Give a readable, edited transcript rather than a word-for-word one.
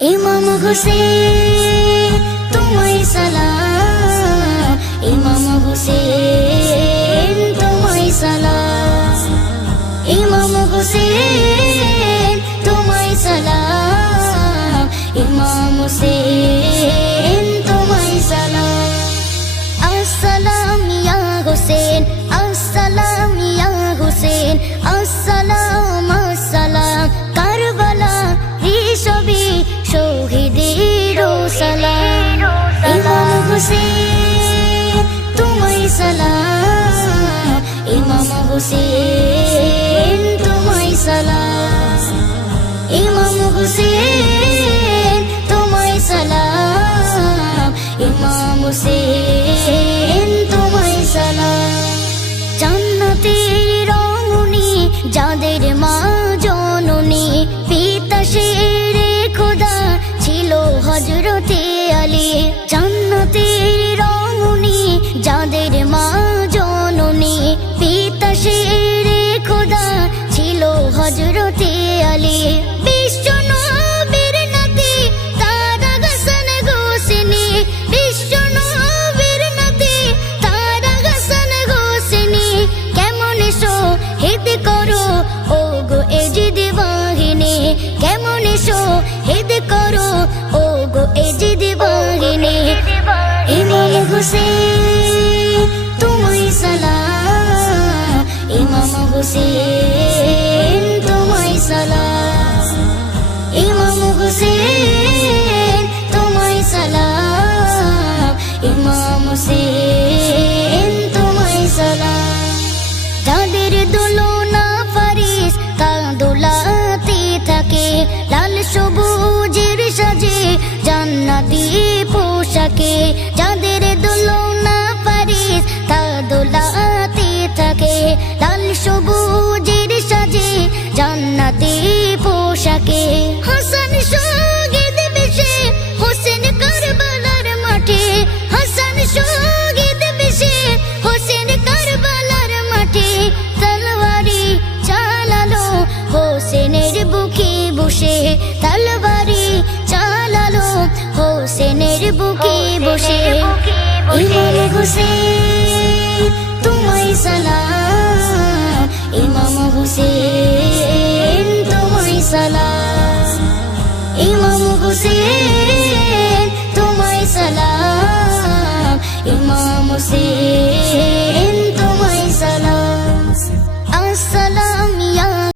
ইমাম হুসেন তোমায় সালাম, ইমাম হুসেন তোমায় সালাম, ইমাম হুসেন তোমায় সালাম, ইমাম হুসেন তোমায় সালাম। আসসালাম ইয়া হুসেন, আসসালাম ইয়া হুসেন, আসসালাম আসসালাম কারবালা রিসবি শহীদের সালাম। ইমাম হুসেন তোমায় সালাম, ইমাম হুসেন তোমায় সালাম, ইমাম হুসেন তোমায় সালাম, ইমাম হুসেন তোমায় সালাম। জান্নাতের রমণী যাদের মা জননী, পিতা শেরে খোদা ছিল হযরতে আলী। জান্নাতের রমণী যাদের মা জননী, পিতা শেরে খোদা ছিল হযরতে আলী। বিশ্ব নবীর নাতি তারা হাসান হোসেনী, বিশ্ব নবীর নাতি তারা হাসান হোসেনী। কেমন শহীদ করো ও গো এজিদ বাহিনী, কেমন শহীদ করো ও গো এজিদ বাহিনী। ইমাম হুসেন তোমায় সালাম, ইমাম হুসেন তোমায় সালাম, ইমাম হুসেন তোমায় সালাম, ইমাম হুসেন তোমায় সালাম। যাদের দোলনা ফারিস কাঁদোলাতে থাকে, লাল সবুজের সাজে জান্নাতি পোশাকে। যাদের দোলনা ফারিস কাঁদোলাতে থাকে, লাল সবুজের সাজে জান্নাতি পোশাকে। হাসান শহীদ বেশে হোসেন কারবালার মাঠে, হাসান শহীদ বেশে হোসেন কারবালার মাঠে। তলওয়ারি চালালো হোসেনের বুকে বসে, তলওয়ারি চালালো হোসেনের বুকে বসে। ইমাম হুসেন তোমায় সালাম, ইমাম হুসেন তোমায় সালাম, ইমাম হুসেন তোমায় সালাম, ইমাম হুসেন